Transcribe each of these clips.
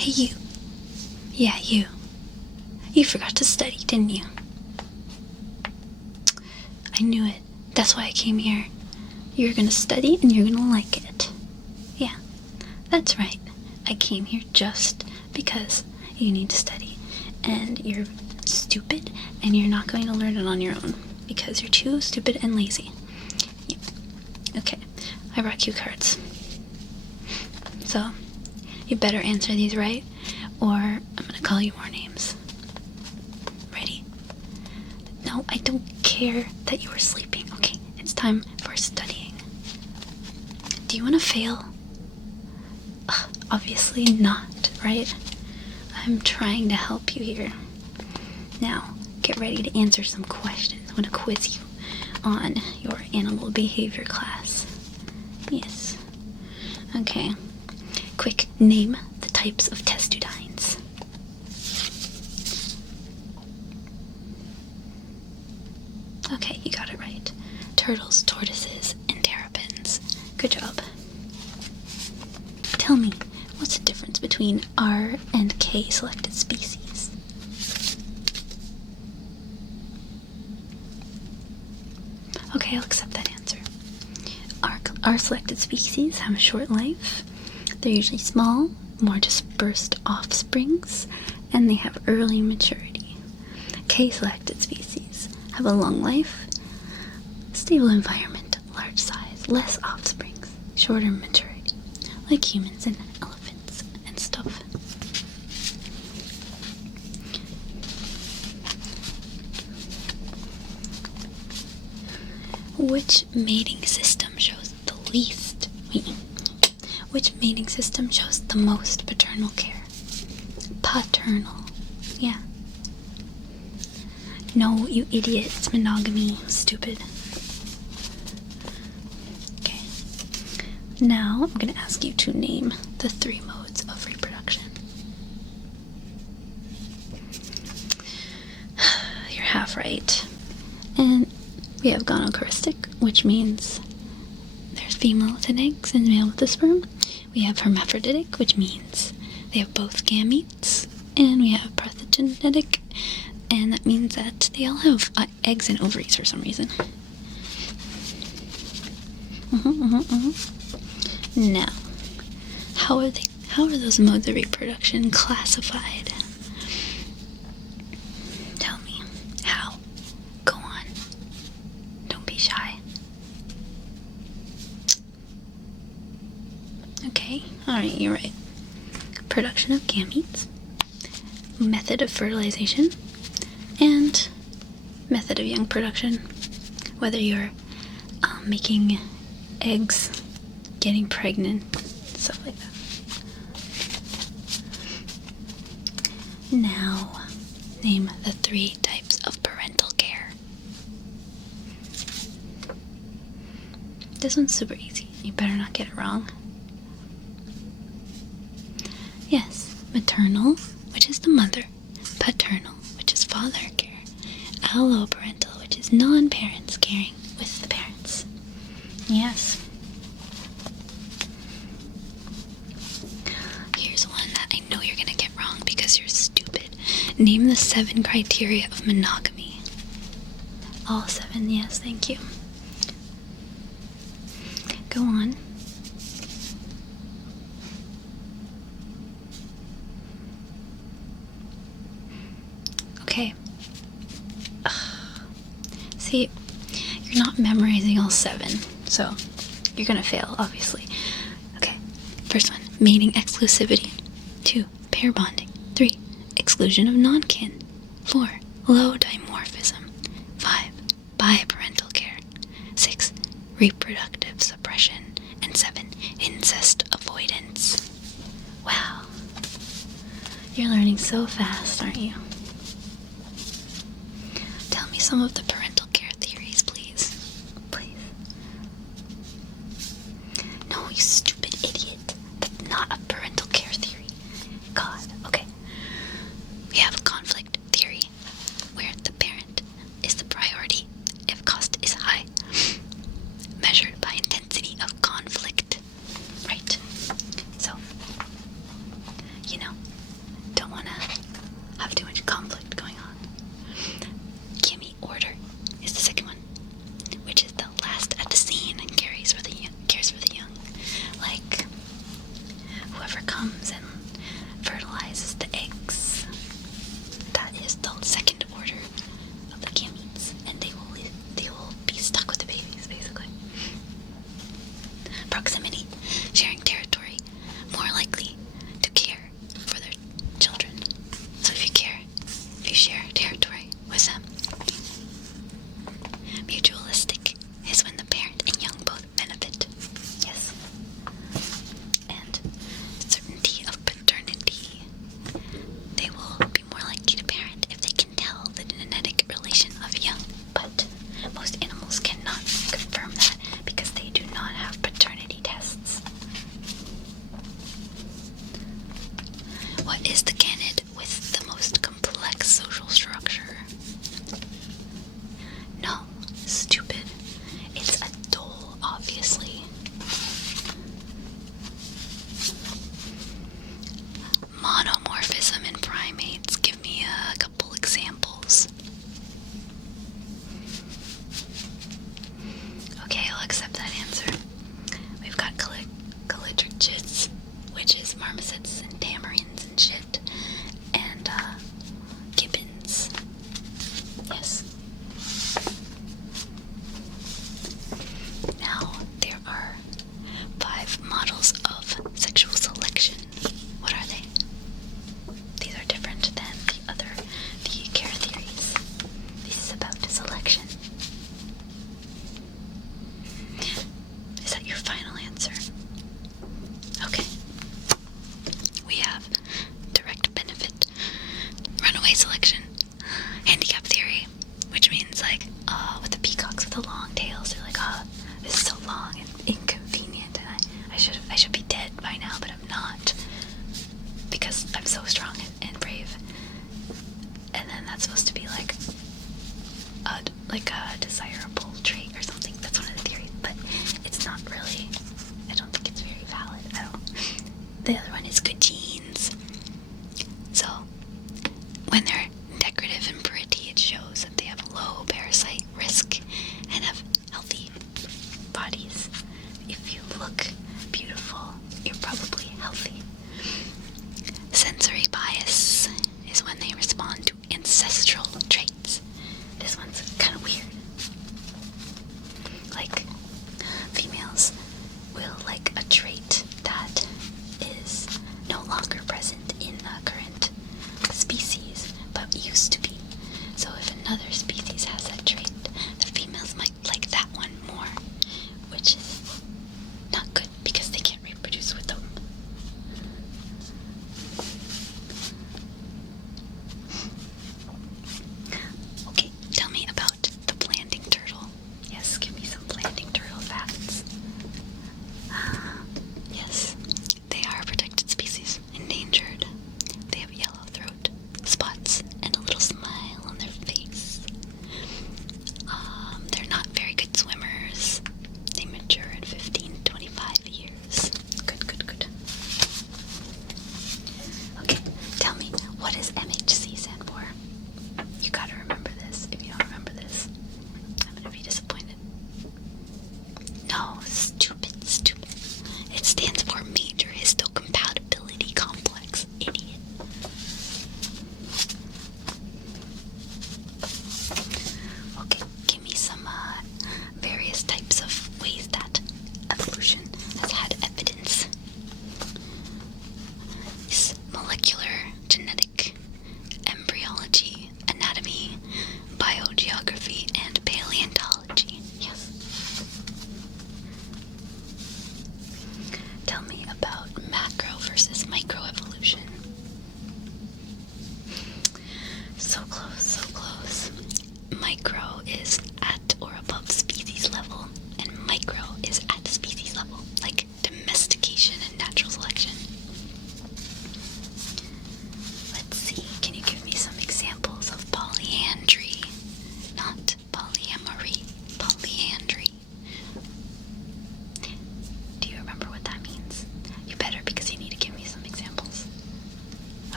Hey, you. Yeah, you. You forgot to study, didn't you? I knew it. That's why I came here. You're gonna study and you're gonna like it. Yeah, that's right. I came here just because you need to study. And you're stupid and you're not going to learn it on your own because you're too stupid and lazy. Yeah. Okay, I brought cue cards. So, you better answer these right or I'm gonna call you more names. Ready? No, I don't care that you were sleeping. Okay, it's time for studying. Do you want to fail? Obviously not, right? I'm trying to help you here. Now, get ready to answer some questions. I'm going to quiz you on your animal behavior class. Yes. Okay. Quick, name the types of testudines. Okay, you got it right. Turtles, tortoises, and terrapins. Good job. Tell me, what's the difference between R and K selected species? Okay, I'll accept that answer. R selected species have a short life. They're usually small, more dispersed offsprings, and they have early maturity. K selected species have a long life, stable environment, large size, less offsprings, shorter maturity, like humans and elephants and stuff. Which mating system shows the least? Which mating system shows the most paternal care? Paternal. Yeah. No, you idiot. It's monogamy. Stupid. Okay. Now, I'm going to ask you to name the 3 modes of reproduction. You're half right. And we have gonochoristic, which means there's female with an eggs and male with the sperm. We have hermaphroditic, which means they have both gametes. And we have parthenogenetic, and that means that they all have eggs and ovaries for some reason. Now, how are those modes of reproduction classified? Tell me. How? Go on. Don't be shy. Okay, alright, you're right. Production of gametes, method of fertilization, and method of young production. Whether you're making eggs, getting pregnant, stuff like that. Now, name the 3 types of parental care. This one's super easy. You better not get it wrong. Yes, maternal, which is the mother. Paternal, which is father care. Alloparental, which is non-parents caring with the parents. Yes. Here's one that I know you're gonna get wrong because you're stupid. Name the 7 criteria of monogamy. All 7, yes, thank you. Go on. Okay. See, you're not memorizing all 7, so you're gonna fail, obviously. Okay, first one, mating exclusivity. 2, pair bonding. 3, exclusion of non-kin. 4, low dimorphism. 5, biparental care. 6, reproductive suppression. And 7, incest avoidance. Wow. You're learning so fast, aren't you? Tell me some of the parental care theories, please. Please. No, you stupid idiot. That's not a parental care theory. God, okay. We have conflict theory, where the parent is the priority if cost is high, measured by intensity of conflict. Right. So, mother comes and fertilizes the eggs. That is the second order of the gametes, and they will be stuck with the babies, basically. Proximity, sharing territory, more likely to care for their children. So if you share territory with them. Mutualistic is when the parent and young both benefit. Yes. And certainty of paternity. They will be more likely to parent if they can tell the genetic relation of young. But most animals cannot confirm that because they do not have paternity tests. What is the canid with the most complex social structure? No, stupid. It's a dole, obviously. Monomorphism in primates. Give me a couple examples. Okay, I'll accept that answer. We've got callitrichids, which is marmosets and tamarins and shit, and gibbons. Yes. Now, there are 5 models of sexual selection. What are they? These are different than the care theories. This is about selection. Is that your final answer? Okay. We have direct benefit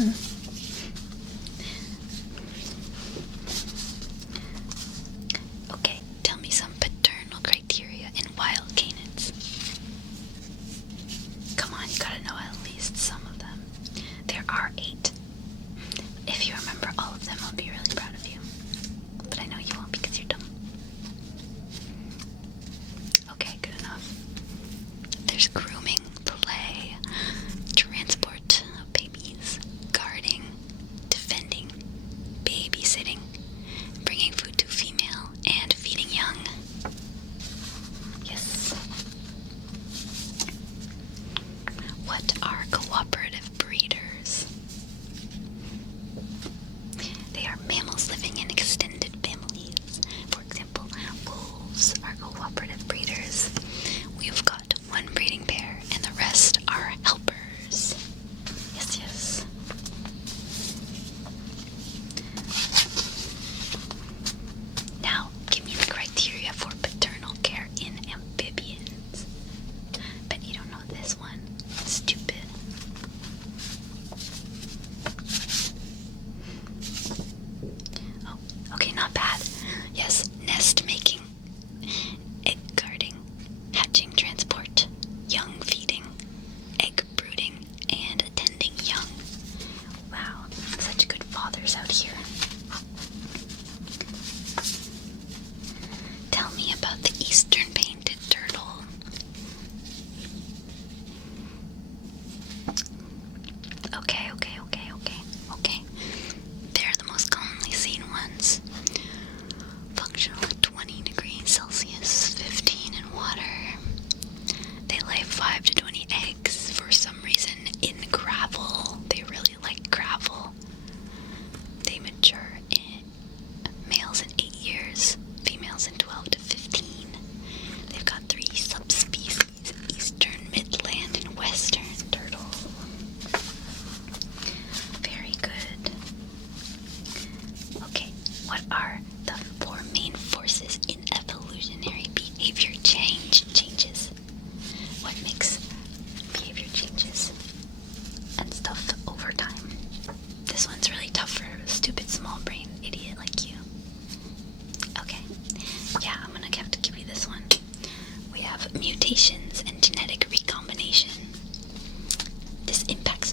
Okay, tell me some paternal criteria in wild canids. Come on, you gotta know at least some of them. There are 8. If you remember all of them, I'll be really proud of you. But I know you won't because you're dumb. Okay, good enough. There's grooming, play, transport of babies, guarding, defending, babysitting, bringing food to female, and feeding young. Yes. What are cooperative breeders? They are mammals living in extended families. For example, wolves are cooperative breeders. We've got one breeding pair, and the rest are helpers. Yes, yes. Now, give me the criteria for paternal care in amphibians. Bet you don't know this one. Stupid. Oh, okay, not bad. Yes, nest making, egg guarding, hatching transport, young feeding, egg brooding, and attending young. Wow, such good fathers out here. Tell me about the eastern painted turtle. Okay. They're the most commonly seen ones. Functional at 20 degrees Celsius, 15 in water. They lay 5 to 20 eggs for some reason in gravel. They really like gravel. They mature in males in 8 years, females in 12 to 15. They've got 3 subspecies: eastern, midland, and western turtle. Very good. Okay, what are the 4 main forces in evolutionary behavior changes? What makes behavior changes and stuff over time? This one's really tough for a stupid small brain idiot like you. Okay, yeah, I'm gonna have to give you this one. We have mutations and genetic recombination. This impacts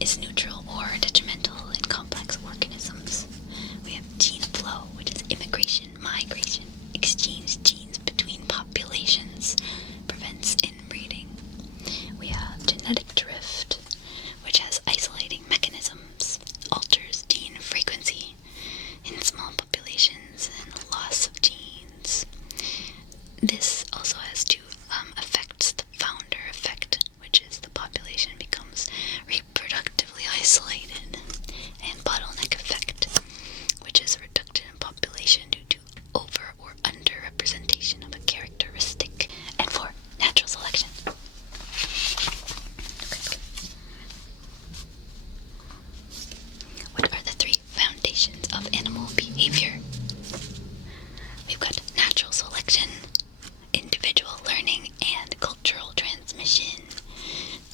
is neutral or detrimental in complex organisms. We have gene flow, which is immigration, migration, exchange genes between populations, prevents inbreeding. We have genetic drift, which has isolating mechanisms, alters gene frequency in small populations, and loss of genes. This also has 2 effects: the founder effect, which is the population becomes reproductively isolated, and bottleneck effect, which is a reduction in population due to over or under representation of a characteristic. And 4, natural selection. What are the 3 foundations of animal behavior? We've got natural selection, individual learning, and cultural transmission.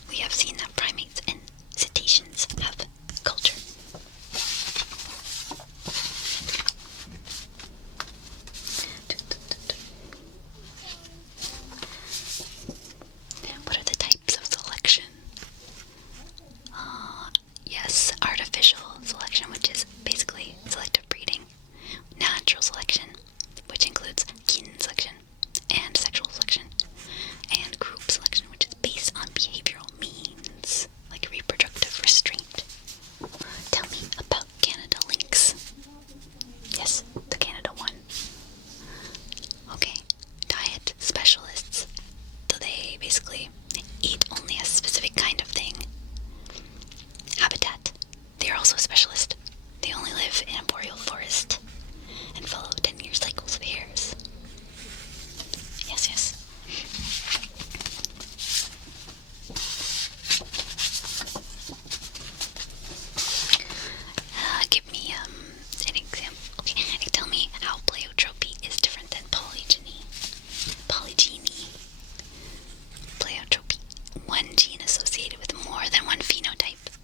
We have seen that primates and cetaceans have culture. What are the types of selection? Yes, artificial selection, which is basically selective breeding. Natural selection, which includes kin selection and sexual selection. And group selection, which is based on behavioral means, like reproductive restraint. Tell me about Canada lynx. Yes, the Canada one. Okay, diet specialists. So they basically eat only a specific kind of thing. Habitat. They are also a specialist. They only live in a boreal forest and follow 10-year cycles of hairs. Yes, yes. Give me an example. Okay, tell me how pleiotropy is different than polygyny. Polygyny. Pleiotropy. One gene associated with more than one phenotype.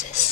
Symbiosis.